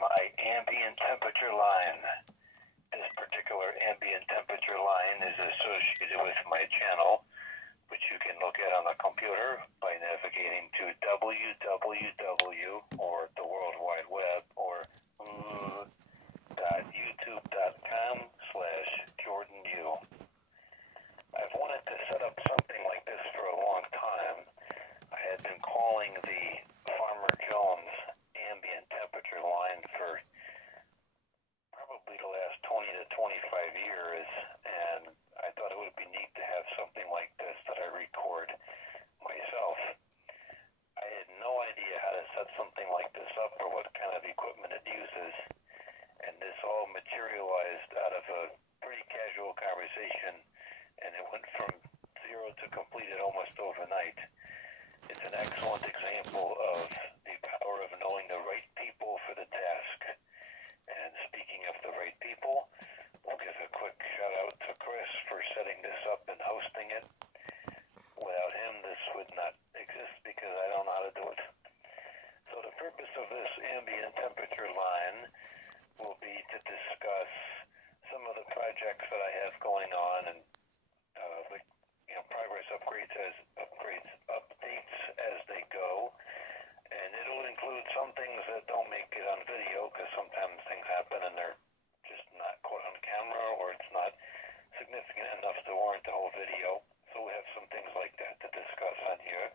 my ambient temperature line. This particular ambient temperature line is associated with my channel, which you can look at on the computer by navigating to www, or the World Wide Web, or youtube.com/JordanU. I've wanted to set up something like this for a long time. I had been calling the Farmer Jones ambient temperature line for probably the last 20 to 25 years, and I thought it would be neat to have something like this that I record myself. I had no idea how to set something like this up or what kind of equipment it uses, and this all materialized out of a pretty casual conversation, and it went from zero to completed almost overnight. It's an excellent example of the power of knowing the right people for the task. And speaking of the right people, we'll give a quick shout out to Chris for setting this up and hosting it. Without him, this would not exist because I don't know how to do it. So the purpose of this ambient temperature line will be to discuss some of the projects that I have going on and progress updates as they go. And it'll include some things that don't make it on video because sometimes things happen and they're just not caught on camera, or it's not significant enough to warrant the whole video. So we have some things like that to discuss on here.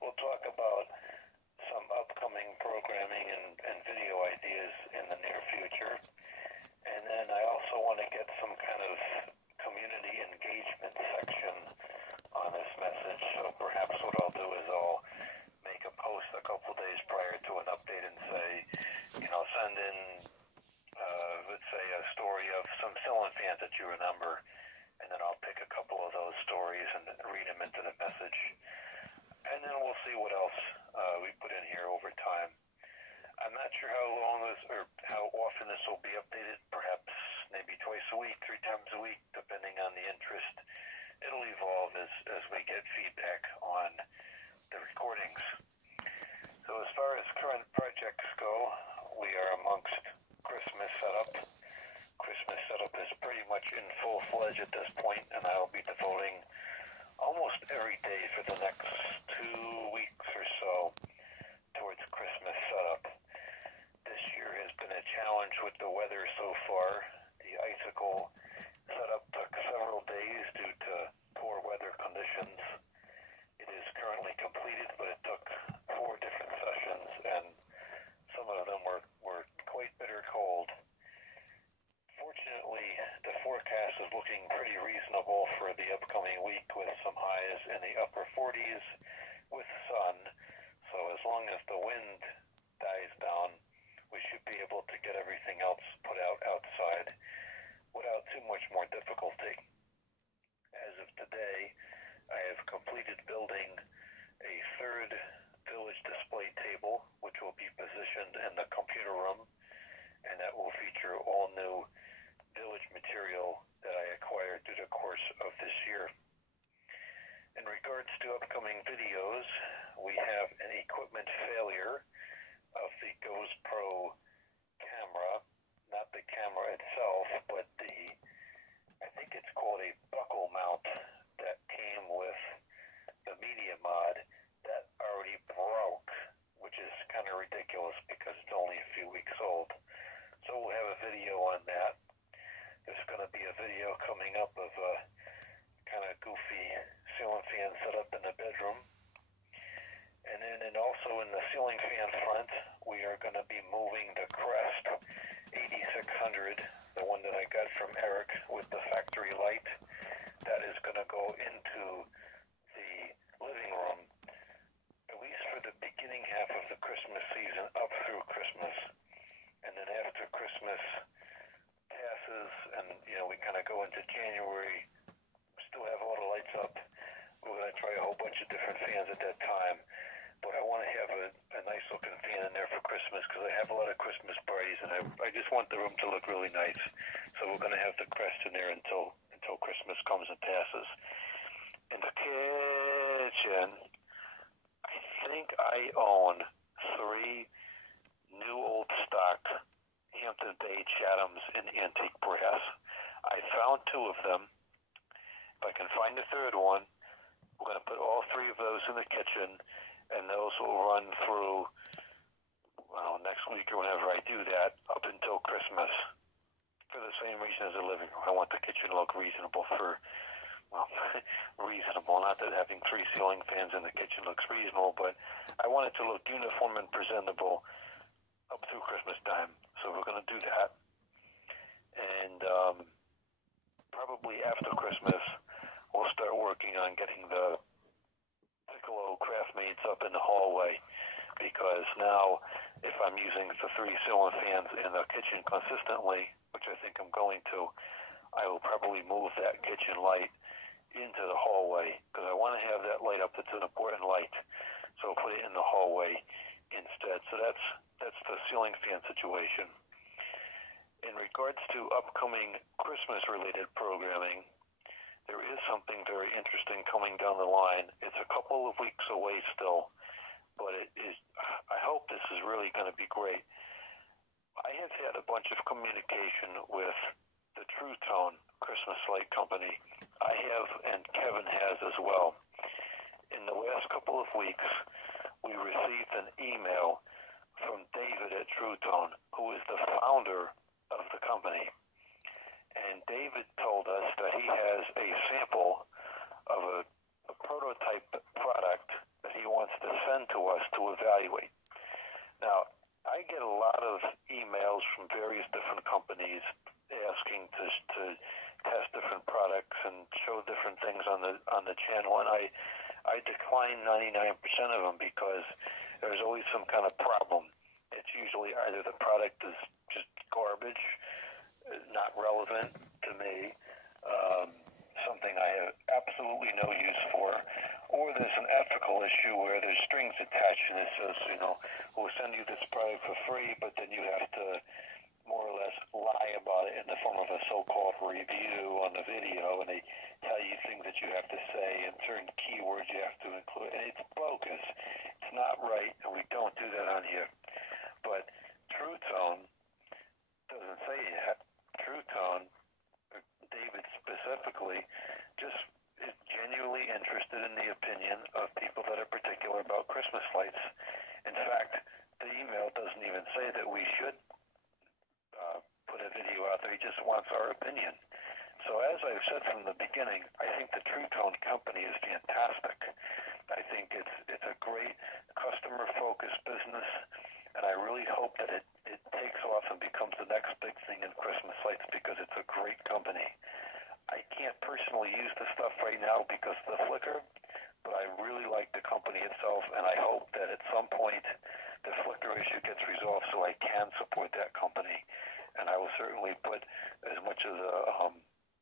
We'll talk about some upcoming programming and video ideas in the near future. And then I also want to get some kind of community engagement section on this message. So perhaps what I'll do is I'll make a post a couple days prior to an update and say, send in, let's say, a story of some ceiling fans that you remember, and then I'll pick a couple of those stories and read them into the message. And then we'll see what else we put in here over time. I'm not sure how long this, or how often this will be updated, perhaps maybe twice a week, 3 times a week, depending on the interest. It'll evolve as we get feedback on the recordings. So as far as current projects go, we are amongst Christmas setup. Christmas setup is pretty much in full-fledged at this point, and I'll be devoting almost every day for the next 2 weeks or so towards Christmas setup. This year has been a challenge with the weather so far. The icicle setup took several days due to poor weather conditions. It is currently completed, but it took 4 different sessions, and some of them were quite bitter cold. Fortunately, the forecast is looking pretty reasonable for the upcoming week, with some highs in the upper 40s with sun. So as long as the wind dies down, we should be able to get everything else put out outside without too much more difficulty. As of today, I have completed building a 3rd village display table, which will be positioned in the computer room, and that will feature all new village material that I acquired through the course of this year. In regards to upcoming videos, we have an equipment failure of the Ghost Pro camera, not the camera itself, but I think it's called a buckle mount that came with the media mod that already broke, which is kind of ridiculous because it's only a few weeks old. So we'll have a video on that. There's going to be a video coming up of a kind of goofy ceiling fan set up in the bedroom. And also in the ceiling fan front, we are going to be moving the Crest 8600, the one that I got from Eric with the factory light. That is going to go into the living room, at least for the beginning half of the Christmas season, up through Christmas. And then after Christmas passes and, we kind of go into January, still have all the lights up. We're going to try a whole bunch of different fans at that time. But I want to have a nice looking fan in there for Christmas because I have a lot of Christmas parties, and I just want the room to look really nice. So we're going to have the Crest in there until Christmas comes and passes. In the kitchen, I think I own 3 new old stock found 2 of them. If I can find the 3rd one, we're going to put all 3 of those in the kitchen, and those will run through, next week or whenever I do that, up until Christmas, for the same reason as the living room. I want the kitchen to look reasonable reasonable. Not that having 3 ceiling fans in the kitchen looks reasonable, but I want it to look uniform and presentable up through Christmas time. So we're going to do that. And probably after Christmas, we'll start working on getting the Piccolo craft mates up in the hallway, because now if I'm using the 3 ceiling fans in the kitchen consistently, which I think I'm going to, I will probably move that kitchen light into the hallway, because I want to have that light up. That's an important light, so I'll put it in the hallway instead. So that's the ceiling fan situation. In regards to upcoming Christmas-related programming, there is something very interesting coming down the line. It's a couple of weeks away still, but it is. I hope this is really going to be great. I have had a bunch of communication with the True Tone Christmas Light Company. I have, and Kevin has as well. In the last couple of weeks, we received an email from David at True Tone, who is the founder of the company. And David told us that he has a sample of a prototype product that he wants to send to us to evaluate. Now, I get a lot of emails from various different companies asking to test different products and show different things on the channel, and I decline 99% of them because there's always some kind of problem. It's usually either the product is just garbage, not relevant to me, something I have absolutely no use for, or there's an ethical issue where there's strings attached and it says, we'll send you this product for free, but then you have to more or less lie about it in the form of a so-called review on the video, and they tell you things that you have to say and certain keywords you have to include, and it's bogus. It's not right, and we don't do that on here. But True Tone doesn't say that. True Tone, David specifically, just is genuinely interested in the opinion of people that are particular about Christmas lights. In fact, the email doesn't even say that we should put a video out there. He just wants our opinion. So as I've said from the beginning, I think the True Tone company is fantastic. I think it's a great customer-focused business, and I really hope that it takes off and becomes the next big thing in Christmas lights, because it's a great company. I can't personally use the stuff right now because of the flicker, but I really like the company itself, and I hope that at some point the flicker issue gets resolved so I can support that company. And I will certainly put as much of the, I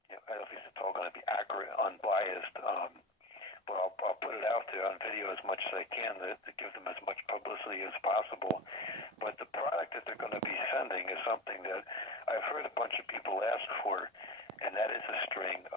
don't know if it's all going to be accurate, unbiased, but I'll put it out there on video as much as I can to give them as much publicity as possible. But the product that they're going to be sending is something that I've heard a bunch of people ask for, and that is a string